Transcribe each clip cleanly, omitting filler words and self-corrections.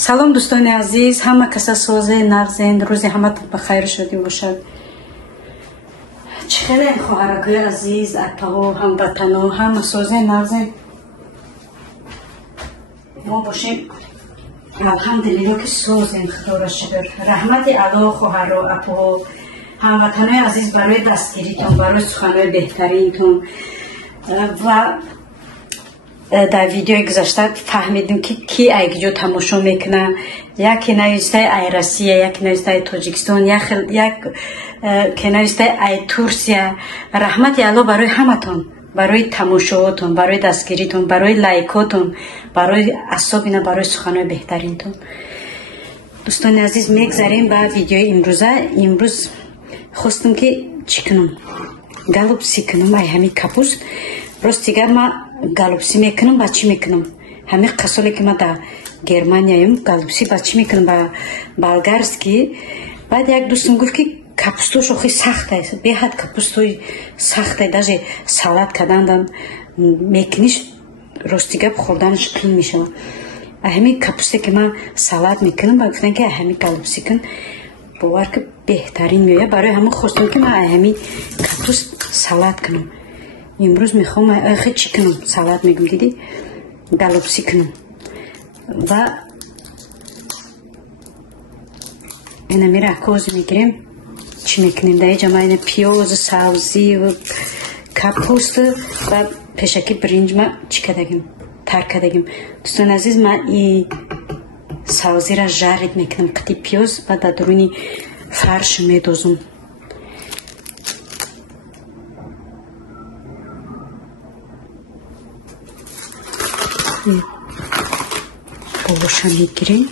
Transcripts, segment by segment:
سلام دوستان عزیز، همه کسا سوزه نغزین، روزی همه بخیر شدیم باشد. چخیره خواهرکای عزیز، اکاو، هموطنو، همه سوزه نغزین ما باشیم. الحمدلله که سوزیم، خدا را شکر. رحمت الله خواهر و اپو هموطنای عزیز برای دستگیریتون، برای سخنهای بهترینتون. و در ویدیو گذشته فهمیدیم که کی ایگجو تماشا میکنه. یکی نویسته ای روسیه، یکی نویسته ای تاجیکستان، یک که نویسته ای ترکیه. رحمت الله برای همتون، برای تماشاتون، برای دستگیریتون، برای لایکاتون، برای اعصابینا، برای سخنهای بهترینتون. دوستان عزیز میگذاریم به ویدیو امروزه. امروز خواستم که چی کنم، گالوپسی کنم. ای همین کپوست راستیگر ما گالوپسی میکنم. با چی میکنم؟ همین قسالی که ما در گرمانیایم گالوپسی با چی میکنم؟ با بالگارسکی. بعد یک دوستم گفت که کپوستوش خیلی سخت است، به حد کپوستوی سخت است، даже سالاد کردن میکنیش راستیگر خوردنش قیم میشه. همین کپوستی که من سالاد میکنم، با گفتن که همین گالوپسی کن، باور که بهترین میاد. برای همون خواستم که من همین کپوست سالاد کنم. امروز میخوام اخی چی کنم، سالاد میگم دیدی، گالوپسی کنم. و اینا میره کوز میگیریم. چی میکنیم در اینجا؟ ما این پیاز، سبزی و کپوست و پشکی برنج ما چی کدگیم، ترک کدگیم. دوستان عزیز، ما این سبزی را جارید میکنم، قطی پیاز و در درونی فرش میدوزم. بوشا میگیریم.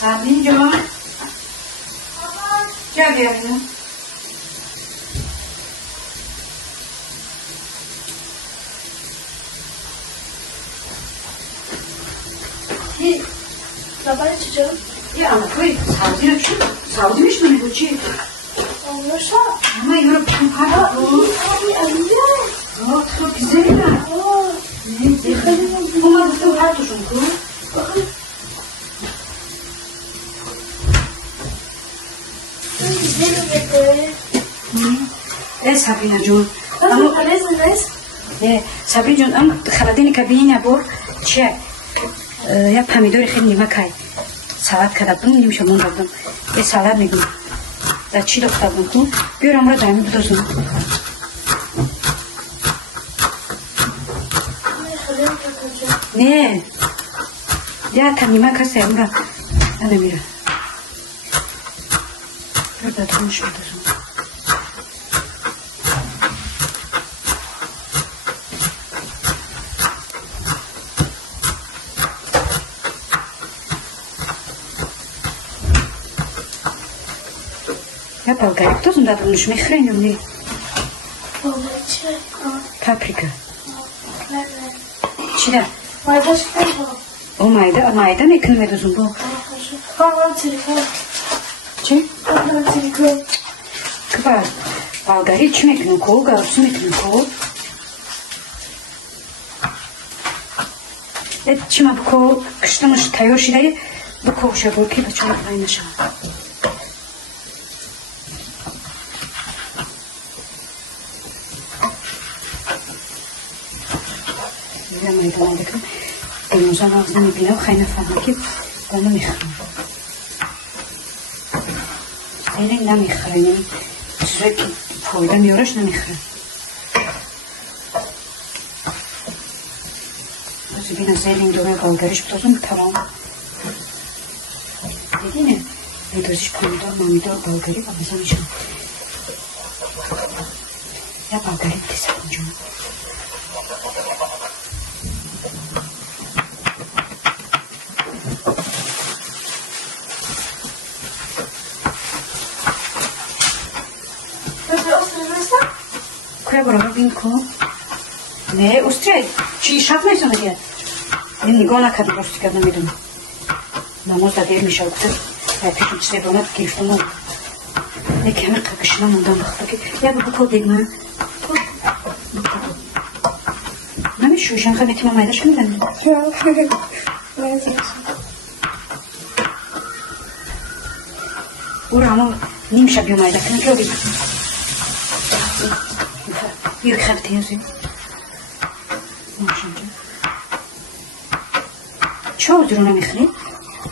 Sabine جان क्या गया है ये बाबा चीज़ ये आम कोई साउदी रखी साउदी में शुरू होची ओनोशा ama yürü bukhara o çok güzel ya ne bunlar bu her tuşun ku ايه سابينا جون أنا لازم ناس ايه سابينا جون ام خرديني كابيني ابور چه يا پامیدور خیلی نیمکای سالاد کردم نمیشه من دادم یه سالاد میگم در چی دخترم تو بیارم را دارم بدوزم نه یا تا نیمک هست اون را انا میرم را دادمش بدوزم یا بالگاری بدوزم دادمش میخرینم نی پاپریکا چی ده؟ مایداش کنم او مایده میکنم بدوزم با کاملا تلفن چی؟ کاملا تلفن که بالگاری چی میکنم کو؟ گارسو میکنم کو؟ چی ما بکو کشتمش تیار شده بکو شبو که بچه ها بلای نشم میرم مایده کنم دیموزان آغاز نمیبینه و خیلی نفهمه که با نمیخرم خیلی نمیخره یعنی چیزایی که فایده میارش نمیخره بازی بینم زیل این دوره بالگریش بدازم تمام دیدینه بدازیش پامیدار مامیدار بالگری و بزنشم یا بالگری بتیسم اینجا کویا برای بین کن نه استری چی شب نیستم دیگه این نگاه نکرد راستی کردم میدونم نماز در دیر میشه گفتم پیشون چیزی بانت گرفتم یک همه قبشنا موندم بخدا که یا بکو دیگ من نمیشویشم خیلی تیما مایدش میدن او رو همه نیم شب یا مایده کنم که بگم یک خیلی تیزی چه آوزی رو نمیخری؟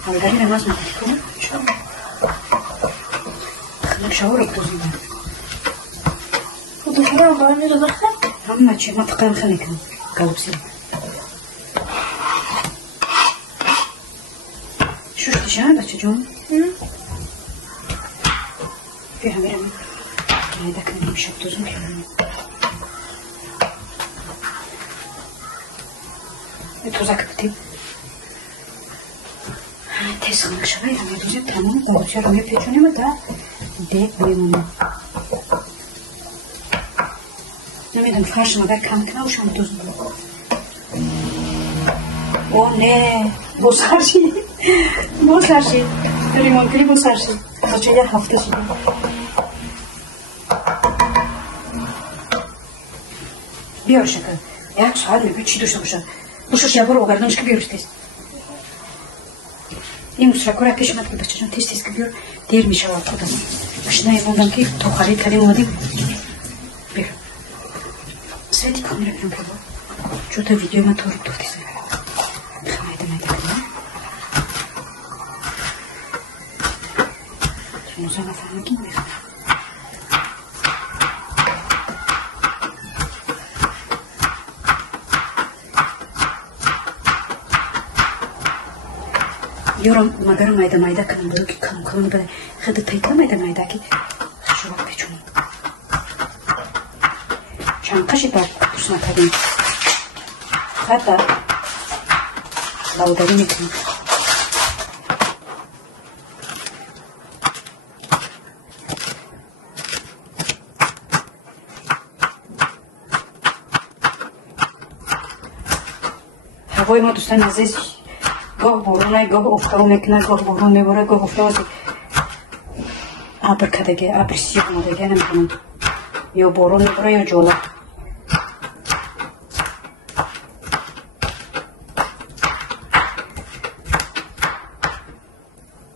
بالگری نماز نمیخی کنم؟ چه؟ خیلی شاور رو بدوزیم خودو کنم باید میدو بخیر همه چی ما فقرم خیلی کنم قلب سیرم شوش دیشن بچه جون؟ بیا هم میرم مایده کنم نمیشه بدوزم که توزک بودیم تیز خانک شده ایرم یه تمام بازی رو میپیچونیم و در دیگ میمونه نمیدونم فرش مگر کم کنه و شما دوز بود او نه بسرشی ریمون کلی بسرشی بچه یه هفته شده بیار شکر یک ساعت میگوی چی داشته باشد باشوش یه بار آوردنش که بیارش تیز این مشکر را پیش اومد که بچه جان تیز که بیار دیر میشود خودم ماشینه موندم که تا خرید کردیم اومدیم بیار سویتی کامیرا بیرون که با چون تا ویدیو من تا رو دوفتیز مایده کنیم موزه نفرمگیم بیخوام یورم مگر مایده کنم برو که کم بده خیلی تایتلا مایده که شروع پیچونم چند قشی بر دوست نکردیم حتی لوداری میکنم هوای ما دوستان عزیز گاه بارونه گاه افتاو میکنه گاه بارون میباره گاه افتاو ابر کدگه ابر سیاه مدگه نمیکنم یا بارون میباره یا جوله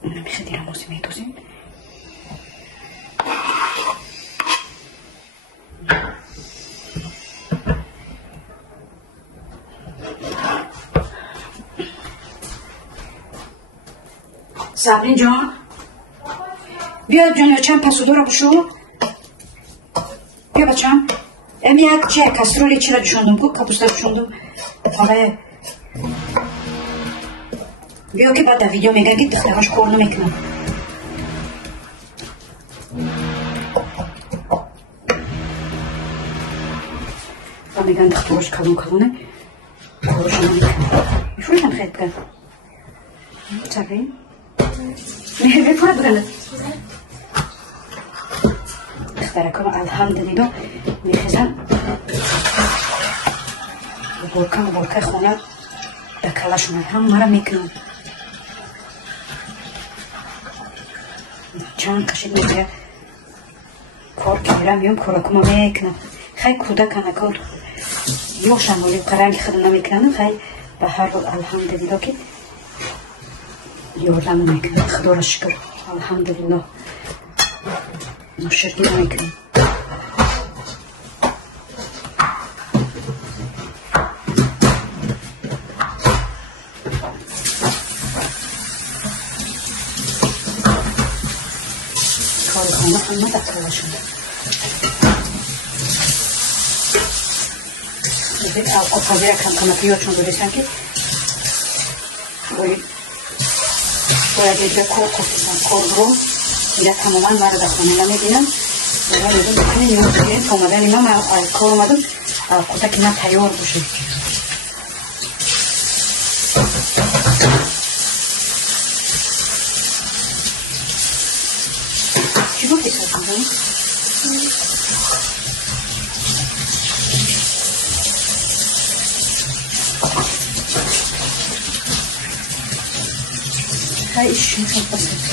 نمیشه دیره موزی میدوزیم صبری جان بیا جان چند پسودو را بشو بیا بچم امی یک چه کسرولی چی را جشوندم که کپوستا جشوندم آره بیا که بعد در ویدیو میگن که دختراش کار نمیکنم و میگن دختراش کلونه کارش نمیکنم میفروشن خیلی بگن صبری مهر بپره بگنه دخترکم الحمدلله میخیزن برکه خونه دکلشونه هم مرا میکنم چند کشید میگه کار که میرم میام کارکم میکنم خیلی کودکانه کار یا شمالی قرنگ خود نمیکنم خیلی به هر حال الحمدلله که یادم میکنم خدا را شکر الحمدلله نوشرگی نمیکنم کار خانه همه دکتره شده اوقات حاضره کم پیاد چون بریسن که باید اینجا کار کفتیدم کار برو میگه تماما مرد خانه نمیبینم باید میدون بکنه نیاز بگیریم که اومدن اینا من کار اومدم کودک اینا تیار باشه چی گفتی سرکن کنیم؟ خیلی شیخ بسید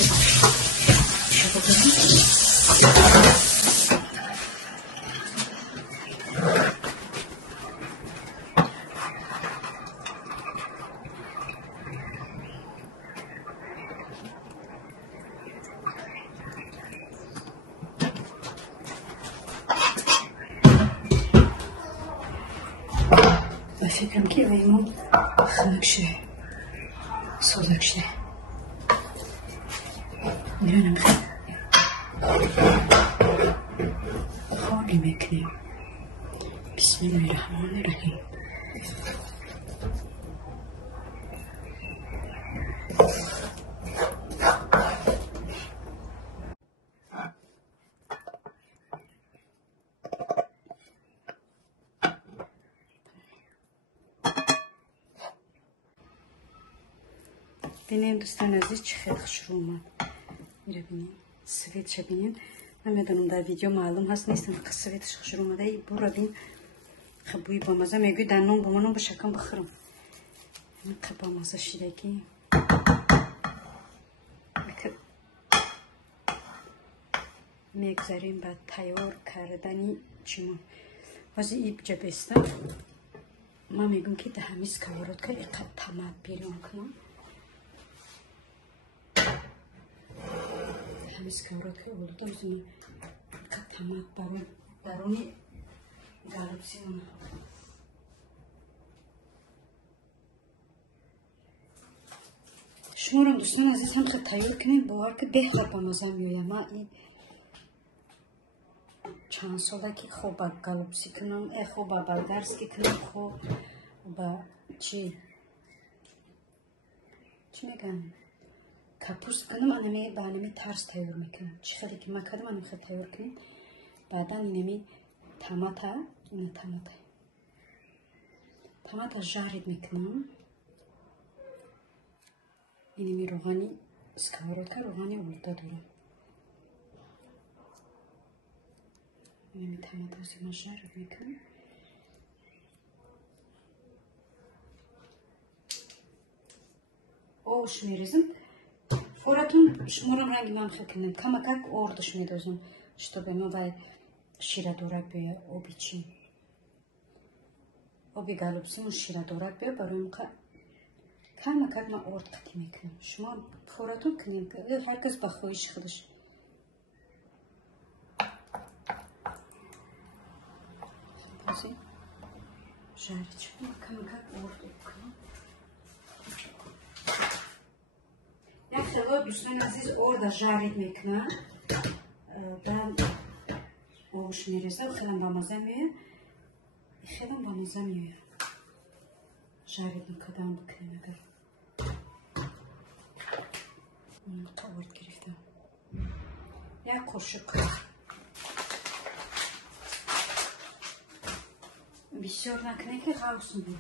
فکرم که ایمون خنک شه سازک شه میرنم خالی میکنیم بسم الله الرحمن الرحیم بینیم دوستان عزیز چه خیلی خوش اومد میره بینیم سویتش بینیم نمیدونم در ویدیو معلوم هست نیستم که سویتش خوش اومده ای برو بین خب بوی با مزه میگوی در نام با منم بشکم بخورم این با مزه شیرگی میگذاریم به تیار کردنی چیمون. واسه ایب جا بستم ما میگم که ده همی سکواراتکا اقدر تمام بیلون کنم. ده همی سکواراتکا اولده بزنم اقدر تمام برای درونی گالوپسی مونه. شما رو دوستان عزیز هم خود تیار کنید باور که بهتر به مزه میوید. ما این چند ساله که خوب با گالوپسی کنم خوب با بلگرسکی کنم خوب با چی میگن کپوست کنم انمی با انمی ترس تیار میکنم. چی خیلی که ما کردم انمی خیلی تیار کنیم بعدا اینمی تماتا اینه تماتا جارید میکنم. اینمی روغانی سکواراتکا روغانی اولده دارم. اینمی تماتا زیما جارید میکنم. اوش میریزم. فوراتون شمارم رنگی من خیلی کنم. کمکک اردش میدازم. شتابه ما باید شیره دورک بیه آبی چی. آبی گالوپسیمون شیره دورک بیه برای موقع کمکک ما ارد قطی میکنم. شما فوراتون کنیم که هر کس با خویش خودش. بازی جارید شما کمکک ارد بکنم. یک خیلی دوستان عزیز ارد جارید میکنم. بعد آبش میریزم خیلی با مزه میه. خیلی با مزه میه. جارید میکدم بکنیم اگر تا ارد گرفتم. یک قرشک بسیار نکنه که غوص میده.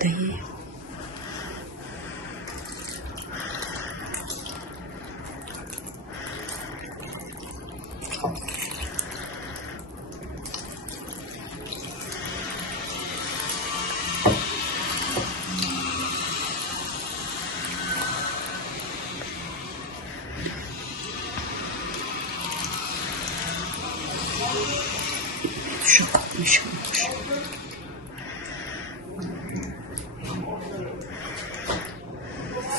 بدهی شو میشه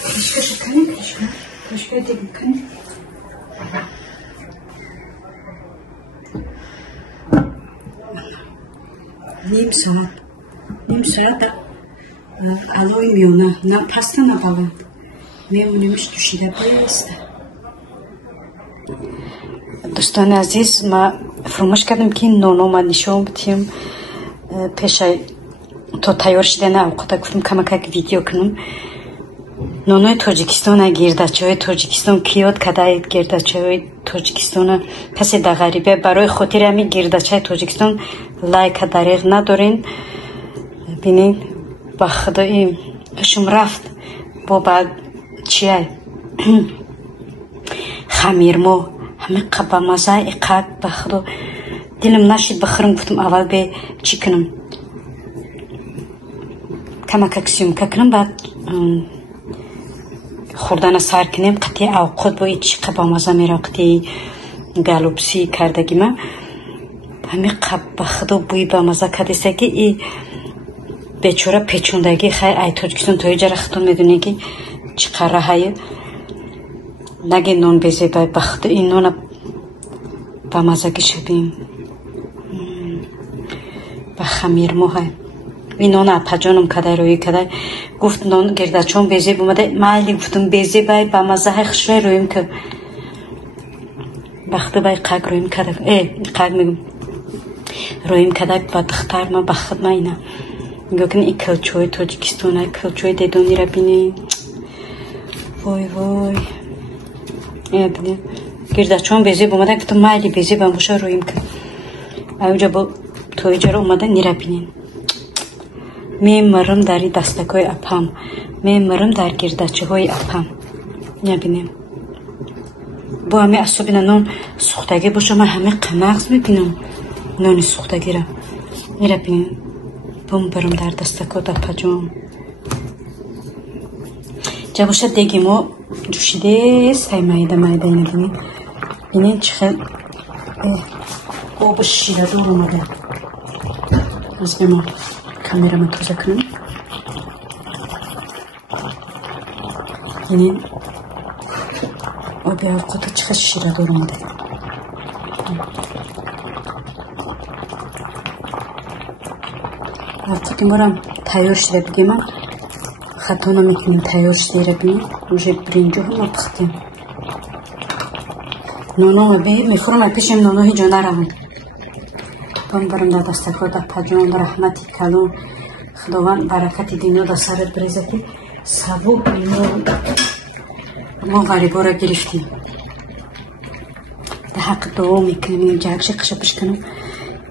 کشکش کنیم کشکش دیگه کنیم نیم ساعت الوی میونه نه پسته نه بالا میمونیمش دوشیده بایست دوستان عزیز ما فراموش کردیم که نونو ما نشون بدیم پیش تا تیار شدن اوقات گفتم کمک ویدیو کنم نونوی تاجیکستان گردچه‌های تاجیکستان کیاد کدای گردچه‌های تاجیکستان کسی در غریبه برای خاطر همین گردچه تاجیکستان لایک دریغ ندارین ببینید با خدا این پیشم رفت با بعد چیه خمیرمو همه قبا مزه اقاد با خدا دلم نشید بخورم گفتم اول به چی کنم کمک اکسیوم کنم بعد خوردن سر کنیم قطعی اوقات با ایچ قبا مزه میره قطعی گلوبسی کردگی من همین قبا خدا بوی با مزه کردیسته که ای بیچاره پیچوندگی خیلی ای تاجیکستان توی جره خودتون میدونی که چقدر های نگه نون بیزی باید بخدا این نون با مزه شدیم با خمیر مو های این نون اپجانم کده روی کده گفت نون گردچون بیزی بومده مالی گفتم بیزی باید با مزه های خشوی رویم که بخدا باید قگ رویم کده قگ میگم رویم کده با دختر ما بخد ما اینه میگو کن این کلچوی تاجیکستان های کلچوی دیدونی را بینی وای وای بینی گردچون بیزی بومده گفتم مالی بیزی با مشا رویم که اونجا با توی جا رو اومده نیره بینین میمرم در دستکای اپم میمرم در گردچه های اپم نبینیم با همه اصابین نون سوختگی باشه من همه قمغز میبینم نون سوختگی را میره بینیم بوم برم در دستکای اپجام جا باشه دیگه ما جوشیده سای مایده مایده نبینیم اینه چخه آب شیره دور اومده از به ما کامیرا من توزه کنم یعنی آبی اوقات چقدر شیره دور اومده اوقاتی ما را تیار شده بگیم من خطا نمیتونیم تیار شده را بینیم روژه برینجو هم بختیم نونو بی میخورم پیشم نونو هی جانه را هم بام برم در دستکار در پجام رحمتی کلون خداوند برکت دینو در سرت بریزه که ثواب ما غریبا را گرفتیم در حق دعا میکنیم جگش قشه پش کنم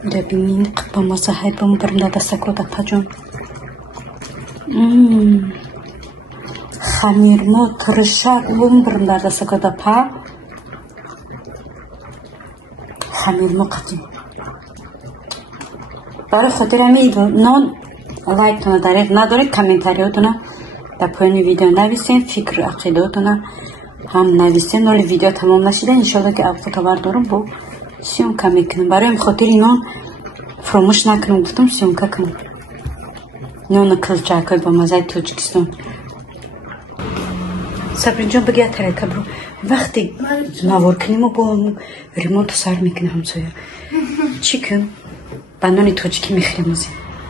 را بینین قبا مزه های بام برم در دستکار در پجام خمیر ما ترشک بام برم در دستکار در پا خمیر ما قطیم برای خاطر همین نان لایکتون دریغ ندارید کامنتاریاتون در پایین ویدیو نویسین فکر و عقیداتون هم نویسین ولی ویدیو تمام نشده انشالله که اوقات بردارم با سیونکه میکنم برای خاطر نان فراموش نکنم گفتم سیونکه کنم نان کلچه با مزه تاجیکستان صبرین جان بگه ترکه برو وقتی نوار کنیم و با ریموت سر میکنه همسایه چی کن؟ با نان تاجیکی میخریم از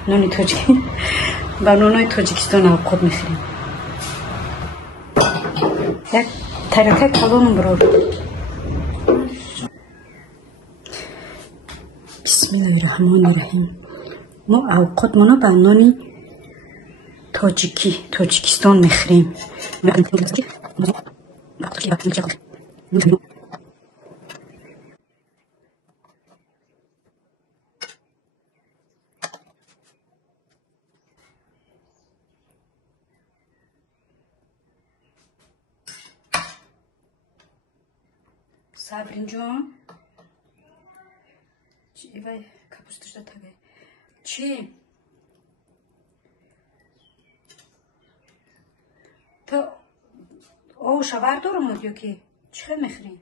نان تاجیکی با نانای تاجیکستان اوقات میخریم یک ترکه کلونم برو بسم الله الرحمن الرحیم ما اوقات منو با نان تاجیکستان میخریم Sabrin جون چی وای کاپوستش داد تگه چی تو او شوار دارم دیو که چه میخرین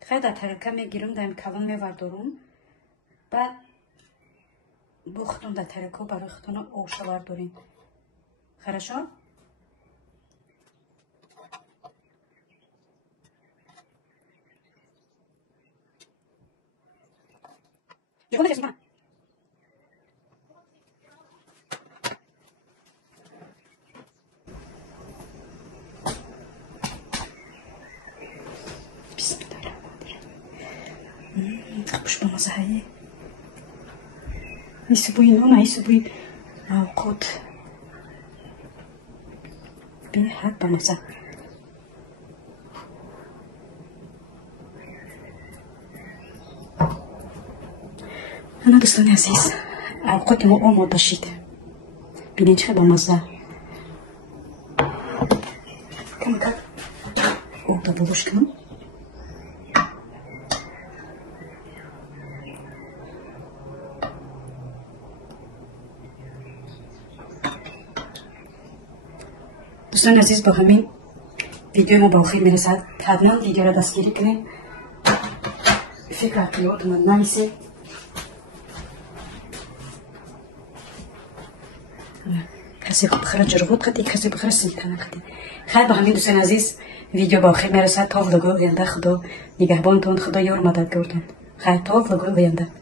خیلی در ترکه میگیرم دایم کلون میوردارم بعد بختون در ترکه برای خودتون او شوار دارین хорошо Yo no sé خوش با مزهایه ایسو بوین اون ایسو بوین اوقات بین حد با مزه انا دوستان عزیز اوقات ما آماد باشید بینین چه با مزه کم کم او تا بودوش کنم دوستان عزیز با همین ویدیو ما با آخر میرسد حتما ویدیو را دستگیری کنیم فکر اطلاعات من نمیسه کسی بخره جرغوت خدی کسی بخره سلطنه خدی خیلی با همین دوستان عزیز ویدیو با آخر میرسد تا ویدیو آینده خدا نگهبانتون خدا یار مددگارتون خیلی تا ویدیو آینده